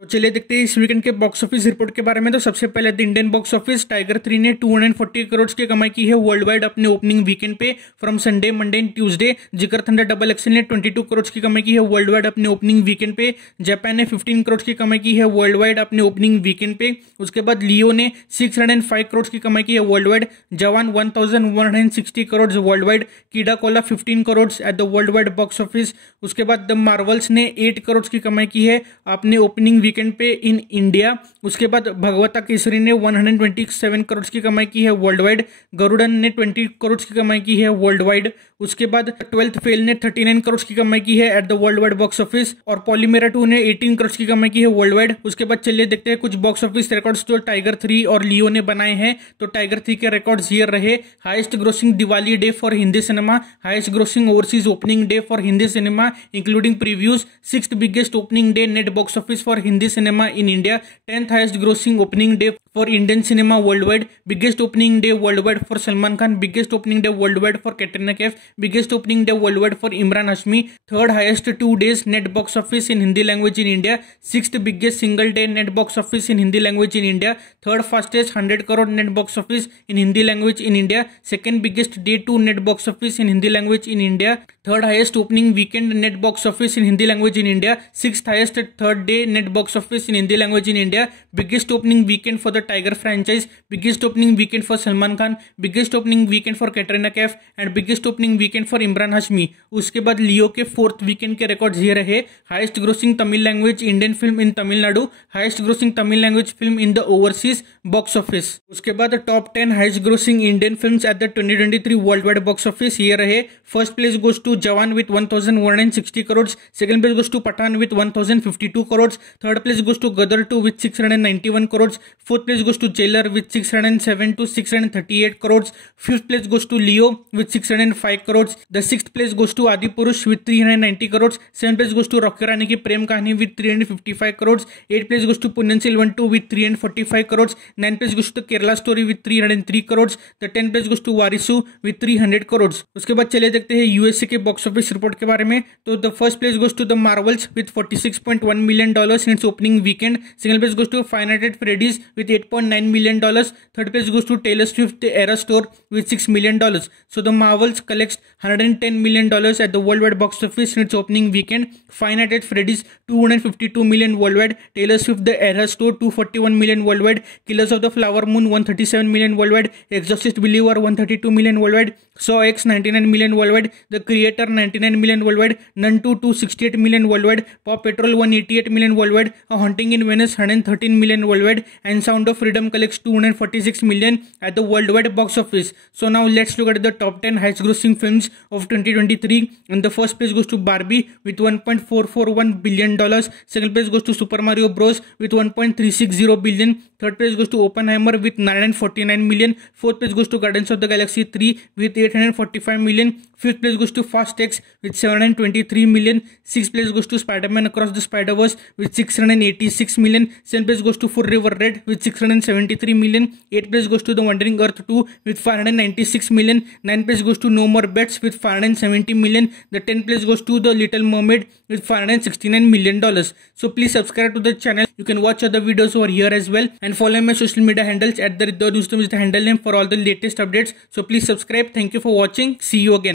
तो चलिए देखते हैं इस वीकेंड के बॉक्स ऑफिस रिपोर्ट के बारे में। तो सबसे पहले the Indian box office, tiger 3 ने 240 करोड़ की कमाई की है वर्ल्ड वाइड अपने ओपनिंग वीकेंड पे from Sunday, Monday and Tuesday. जिगर थंडर डबल एक्सल ने 22 करोड़ की कमाई की है वर्ल्ड वाइड अपने ओपनिंग वीकेंड पे। जापान ने 15 करोड़ की कमाई की है वर्ल्ड वाइड अपने ओपनिंग वीकेंड पे। उसके बाद लियो ने 605 करोड़ की कमाई की है वर्ल्ड वाइड। जवान 1160 करोड़ वर्ल्ड वाइड। कीडा Cola 15 crore at the world wide box office. उसके बाद द मार्वल्स ने 8 करोड़ की कमाई की है अपने ओपनिंग वीकेंड पे इन इंडिया। उसके बाद भगवता केसरी ने 127 करोड़ की कमाई की है वर्ल्ड वाइड। गरुड़न ने 20 करोड़ की कमाई की है वर्ल्ड वाइड। उसके बाद 12th फेल ने 39 करोड़ की कमाई की है at the world wide box office और पॉलीमेरा 2 ने 18 करोड़ की कमाई की है वर्ल्ड वाइड। उसके बाद चलिए देखते हैं कुछ बॉक्स ऑफिस रिकॉर्ड्स जो टाइगर 3 और लियो ने बनाए हैं। तो टाइगर 3 के रिकॉर्ड्स ये रहे: highest grossing Diwali day for Hindi cinema, highest grossing overseas opening day for Hindi cinema including previews, 6th biggest opening day net box office for Hindi cinema in India, 10th highest grossing opening day for Indian cinema worldwide, biggest opening day worldwide for Salman Khan, biggest opening day worldwide for Katrina Kaif, biggest opening day worldwide for Imran Hashmi, third highest 2 days net box office in Hindi language in India, 6th biggest single day net box office in Hindi language in India, third fastest 100 crore net box office in Hindi language in India, second biggest day 2 net box office in Hindi language in India, third highest opening weekend net box office in Hindi language in India, sixth highest third day net box office in Hindi language in India, biggest opening weekend for the Tiger franchise, biggest opening weekend for Salman Khan, biggest opening weekend for Katrina Kaif and biggest opening weekend for Imran Hashmi। उसके बाद लियो के 4th weekend के records ये रहे: highest grossing Tamil language Indian film in Tamil Nadu, highest grossing Tamil language film in the overseas box office. उसके बाद top 10 highest grossing Indian films at the 2023 worldwide box office ये रहे: first place goes to Jawan with 1160 crore, second place goes to Pathaan with 1052 crore, third place goes to Gadar 2 with 691 crores, fourth place goes to Jailer with 607 to 638 crores, fifth place goes to Leo with 605 crores, the sixth place goes to Adipurush with 390 crores, seventh place goes to Rocky Rani Ki Prem Kahani with 355 crores, eighth place goes to Punyan Selvan 2 with 345 crores, ninth place goes to Kerala Story with 303 crores, the 10th place goes to Warisu with 300 crores। उसके बाद चले देखते हैं USA के box office report के बारे में। तो the first place goes to the Marvels with 46.1 million dollars in its opening weekend, second place goes to Five Nights at Freddy's with 8.9 million dollars, third place goes to Taylor Swift The Eras Tour with $6 million। So the Marvels collects $110 million at the worldwide box office in its opening weekend, Five Nights at Freddy's $252 million worldwide, Taylor Swift The Eras Tour $241 million worldwide, Killers of the Flower Moon $137 million worldwide, Exorcist Believer $132 million worldwide, Saw X $99 million worldwide, The Creator $99 million worldwide, Nun 2 $268 million worldwide, Paw Patrol $188 million worldwide, A Haunting in Venice $113 million worldwide, and Sound of Freedom collects $246 million at the worldwide box office। So now let's look at the top 10 highest grossing films of 2023, and the first place goes to Barbie with $1.441 billion, second place goes to Super Mario Bros with $1.360 billion, third place goes to Oppenheimer with $949 million, fourth place goes to Guardians of the Galaxy 3 with $845 million, fifth place goes to Fast X with $723 million, sixth place goes to Spider-Man Across the Spider-Verse with $686 million, seventh place goes to Full River Red with $673 million, eighth place goes to The Wandering Earth 2 with $596 million, ninth place goes to No More Bets with $570 million, the 10th place goes to The Little Mermaid with $569 million। So please subscribe to the channel. You can watch other videos over here as well, and follow my social media handles at the Newsroom is the handle name for all the latest updates. So please subscribe. Thank you for watching. See you again.